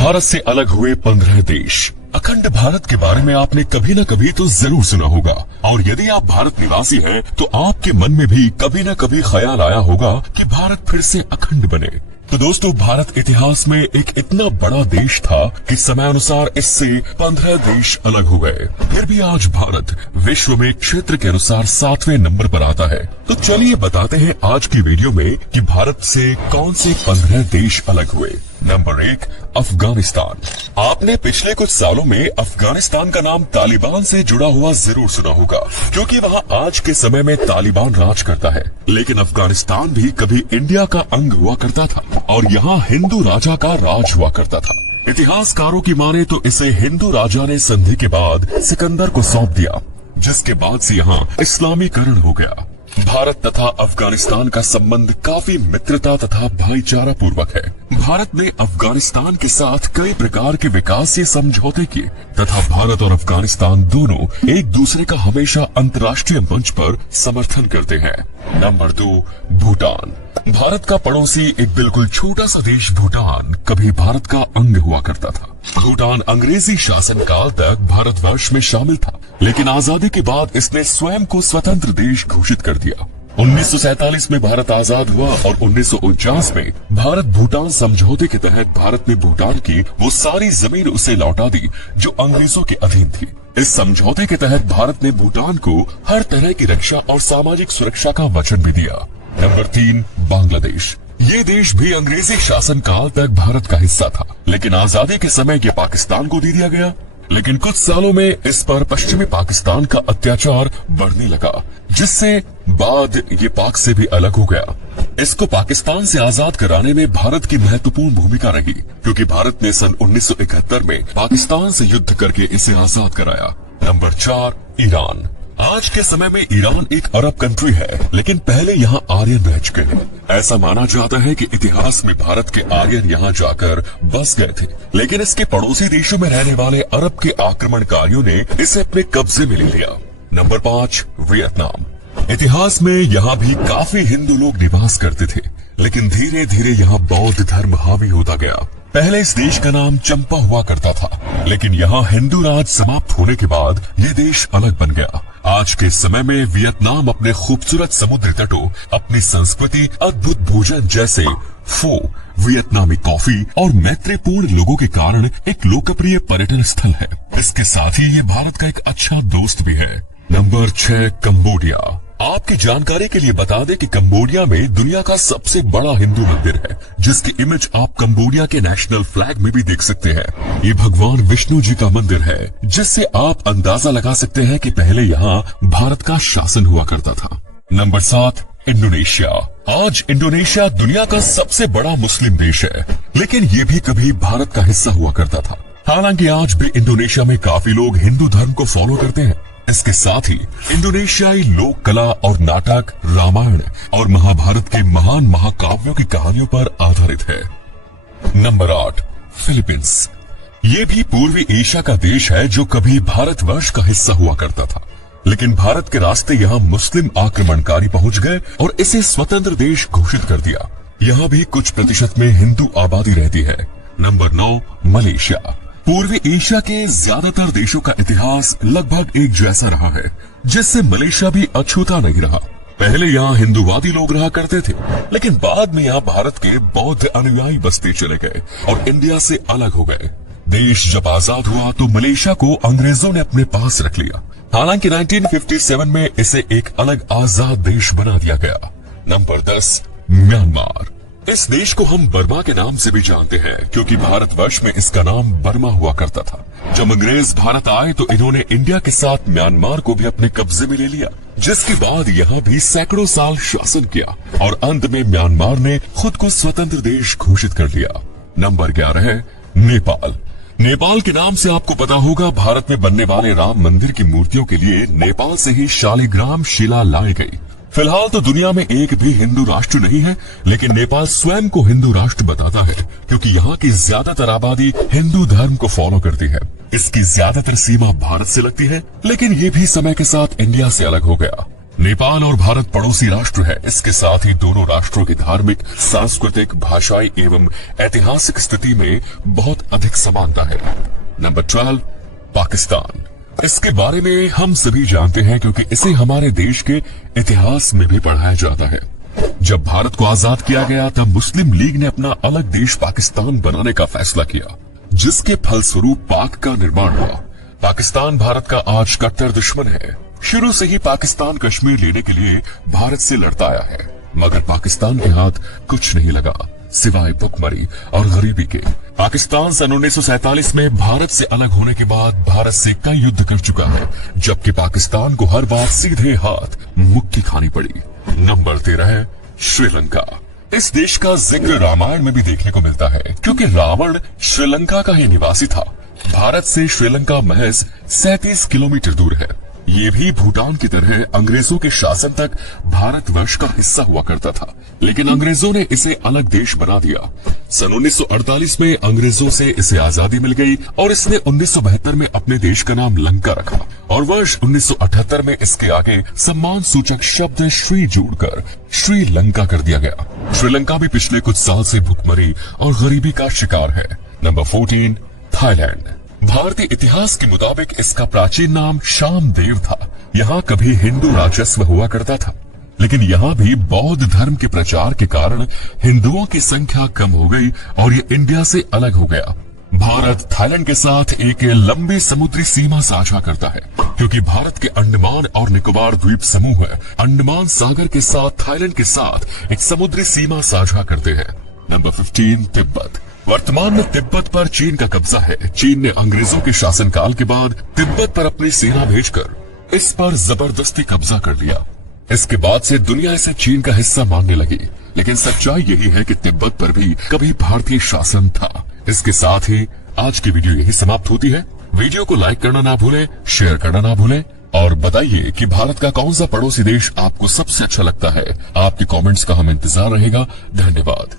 भारत से अलग हुए 15 देश। अखंड भारत के बारे में आपने कभी न कभी तो जरूर सुना होगा, और यदि आप भारत निवासी हैं तो आपके मन में भी कभी न कभी ख्याल आया होगा कि भारत फिर से अखंड बने। तो दोस्तों, भारत इतिहास में एक इतना बड़ा देश था कि समय अनुसार इससे 15 देश अलग हो गए। फिर भी आज भारत विश्व में क्षेत्र के अनुसार 7वें नंबर पर आता है। तो चलिए बताते हैं आज की वीडियो में कि भारत से कौन से 15 देश अलग हुए। नंबर 1, अफगानिस्तान। आपने पिछले कुछ सालों में अफगानिस्तान का नाम तालिबान से जुड़ा हुआ जरूर सुना होगा, क्योंकि वहाँ आज के समय में तालिबान राज करता है। लेकिन अफगानिस्तान भी कभी इंडिया का अंग हुआ करता था और यहाँ हिंदू राजा का राज हुआ करता था। इतिहासकारों की माने तो इसे हिंदू राजा ने संधि के बाद सिकंदर को सौंप दिया, जिसके बाद से यहाँ इस्लामीकरण हो गया। भारत तथा अफगानिस्तान का संबंध काफी मित्रता तथा भाईचारा पूर्वक है। भारत ने अफगानिस्तान के साथ कई प्रकार के विकासीय समझौते किए तथा भारत और अफगानिस्तान दोनों एक दूसरे का हमेशा अंतर्राष्ट्रीय मंच पर समर्थन करते हैं। नंबर 2, भूटान। भारत का पड़ोसी एक बिल्कुल छोटा सा देश भूटान कभी भारत का अंग हुआ करता था। भूटान अंग्रेजी शासन काल तक भारतवर्ष में शामिल था, लेकिन आजादी के बाद इसने स्वयं को स्वतंत्र देश घोषित कर दिया। 1947 में भारत आजाद हुआ और 1949 में भारत भूटान समझौते के तहत भारत ने भूटान की वो सारी जमीन उसे लौटा दी जो अंग्रेजों के अधीन थी। इस समझौते के तहत भारत ने भूटान को हर तरह की रक्षा और सामाजिक सुरक्षा का वचन भी दिया। नंबर 3, बांग्लादेश। ये देश भी अंग्रेजी शासन काल तक भारत का हिस्सा था, लेकिन आजादी के समय ये पाकिस्तान को दे दिया गया। लेकिन कुछ सालों में इस पर पश्चिमी पाकिस्तान का अत्याचार बढ़ने लगा, जिससे बाद ये पाक से भी अलग हो गया। इसको पाकिस्तान से आजाद कराने में भारत की महत्वपूर्ण भूमिका रही, क्योंकि भारत ने सन 1971 में पाकिस्तान से युद्ध करके इसे आजाद कराया। Number 4, Iran. आज के समय में ईरान एक अरब कंट्री है, लेकिन पहले यहाँ आर्यन रह चुके हैं। ऐसा माना जाता है कि इतिहास में भारत के आर्यन यहाँ जाकर बस गए थे, लेकिन इसके पड़ोसी देशों में रहने वाले अरब के आक्रमणकारियों ने इसे अपने कब्जे में ले लिया। Number 5, Vietnam. इतिहास में यहाँ भी काफी हिंदू लोग निवास करते थे, लेकिन धीरे धीरे यहाँ बौद्ध धर्म हावी होता गया। पहले इस देश का नाम चंपा हुआ करता था, लेकिन यहाँ हिंदू राज समाप्त होने के बाद ये देश अलग बन गया। आज के समय में वियतनाम अपने खूबसूरत समुद्री तटों, अपनी संस्कृति, अद्भुत भोजन जैसे फो, वियतनामी कॉफी और मैत्रीपूर्ण लोगों के कारण एक लोकप्रिय पर्यटन स्थल है। इसके साथ ही ये भारत का एक अच्छा दोस्त भी है। Number 6, Cambodia. आपकी जानकारी के लिए बता दें कि कंबोडिया में दुनिया का सबसे बड़ा हिंदू मंदिर है, जिसकी इमेज आप कंबोडिया के नेशनल फ्लैग में भी देख सकते हैं। ये भगवान विष्णु जी का मंदिर है, जिससे आप अंदाजा लगा सकते हैं कि पहले यहाँ भारत का शासन हुआ करता था। Number 7, Indonesia. आज इंडोनेशिया दुनिया का सबसे बड़ा मुस्लिम देश है, लेकिन ये भी कभी भारत का हिस्सा हुआ करता था। हालांकि आज भी इंडोनेशिया में काफी लोग हिंदू धर्म को फॉलो करते हैं। इसके साथ ही इंडोनेशियाई लोक कला और नाटक रामायण और महाभारत के महान महाकाव्यों की कहानियों पर आधारित है। Number 8, Philippines. ये भी पूर्वी एशिया का देश है जो कभी भारतवर्ष का हिस्सा हुआ करता था, लेकिन भारत के रास्ते यहाँ मुस्लिम आक्रमणकारी पहुंच गए और इसे स्वतंत्र देश घोषित कर दिया। यहाँ भी कुछ प्रतिशत में हिंदू आबादी रहती है। Number 9, Malaysia. पूर्वी एशिया के ज्यादातर देशों का इतिहास लगभग एक जैसा रहा है, जिससे मलेशिया भी अछूता नहीं रहा। पहले यहाँ हिंदूवादी लोग रहा करते थे, लेकिन बाद में यहाँ भारत के बौद्ध अनुयायी बसते चले गए और इंडिया से अलग हो गए। देश जब आजाद हुआ तो मलेशिया को अंग्रेजों ने अपने पास रख लिया। हालांकि 1957 में इसे एक अलग आजाद देश बना दिया गया। Number 10, Myanmar. इस देश को हम बर्मा के नाम से भी जानते हैं, क्योंकि भारतवर्ष में इसका नाम बर्मा हुआ करता था। जब अंग्रेज भारत आए तो इन्होंने इंडिया के साथ म्यांमार को भी अपने कब्जे में ले लिया, जिसके बाद यहाँ भी सैकड़ों साल शासन किया और अंत में म्यांमार ने खुद को स्वतंत्र देश घोषित कर लिया। नंबर 11 है नेपाल। नेपाल के नाम से आपको पता होगा, भारत में बनने वाले राम मंदिर की मूर्तियों के लिए नेपाल से ही शालिग्राम शिला लाई गई। फिलहाल तो दुनिया में एक भी हिंदू राष्ट्र नहीं है, लेकिन नेपाल स्वयं को हिंदू राष्ट्र बताता है, क्योंकि यहाँ की ज्यादातर आबादी हिंदू धर्म को फॉलो करती है। इसकी ज्यादातर सीमा भारत से लगती है, लेकिन ये भी समय के साथ इंडिया से अलग हो गया। नेपाल और भारत पड़ोसी राष्ट्र है। इसके साथ ही दोनों राष्ट्रों की धार्मिक, सांस्कृतिक, भाषाई एवं ऐतिहासिक स्थिति में बहुत अधिक समानता है। नंबर 12, पाकिस्तान। इसके बारे में हम सभी जानते हैं क्योंकि इसे हमारे देश के इतिहास में भी पढ़ाया जाता है। जब भारत को आजाद किया गया तब मुस्लिम लीग ने अपना अलग देश पाकिस्तान बनाने का फैसला किया, जिसके फलस्वरूप पाक का निर्माण हुआ। पाकिस्तान भारत का आज कट्टर दुश्मन है। शुरू से ही पाकिस्तान कश्मीर लेने के लिए भारत से लड़ता आया है, मगर पाकिस्तान के हाथ कुछ नहीं लगा सिवाय भुखमरी और गरीबी के। पाकिस्तान सन 1947 में भारत से अलग होने के बाद भारत से कई युद्ध कर चुका है, जबकि पाकिस्तान को हर बार सीधे हाथ मुक्की खानी पड़ी। नंबर 13 है श्रीलंका। इस देश का जिक्र रामायण में भी देखने को मिलता है क्योंकि रावण श्रीलंका का ही निवासी था। भारत से श्रीलंका महज 37 किलोमीटर दूर है। ये भी भूटान की तरह अंग्रेजों के शासन तक भारतवर्ष का हिस्सा हुआ करता था, लेकिन अंग्रेजों ने इसे अलग देश बना दिया। सन 1948 में अंग्रेजों से इसे आजादी मिल गई और इसने 1972 में अपने देश का नाम लंका रखा और वर्ष 1978 में इसके आगे सम्मान सूचक शब्द श्री जोड़कर श्रीलंका कर दिया गया। श्रीलंका भी पिछले कुछ साल से भुखमरी और गरीबी का शिकार है। Number 14, Thailand. भारतीय इतिहास के मुताबिक इसका प्राचीन नाम शामदेव था। यहाँ कभी हिंदू राजस्व हुआ करता था, लेकिन यहाँ भी बौद्ध धर्म के प्रचार के कारण हिंदुओं की संख्या कम हो गई और ये इंडिया से अलग हो गया। भारत थाईलैंड के साथ एक लंबी समुद्री सीमा साझा करता है क्योंकि भारत के अंडमान और निकोबार द्वीप समूह अंडमान सागर के साथ थाईलैंड के साथ एक समुद्री सीमा साझा करते हैं। नंबर 15, तिब्बत। वर्तमान में तिब्बत पर चीन का कब्जा है। चीन ने अंग्रेजों के शासनकाल के बाद तिब्बत पर अपनी सेना भेजकर इस पर जबरदस्ती कब्जा कर लिया। इसके बाद से दुनिया इसे चीन का हिस्सा मानने लगी, लेकिन सच्चाई यही है कि तिब्बत पर भी कभी भारतीय शासन था। इसके साथ ही आज की वीडियो यही समाप्त होती है। वीडियो को लाइक करना ना भूलें, शेयर करना ना भूलें और बताइए कि भारत का कौन सा पड़ोसी देश आपको सबसे अच्छा लगता है। आपके कमेंट्स का हमें इंतजार रहेगा। धन्यवाद।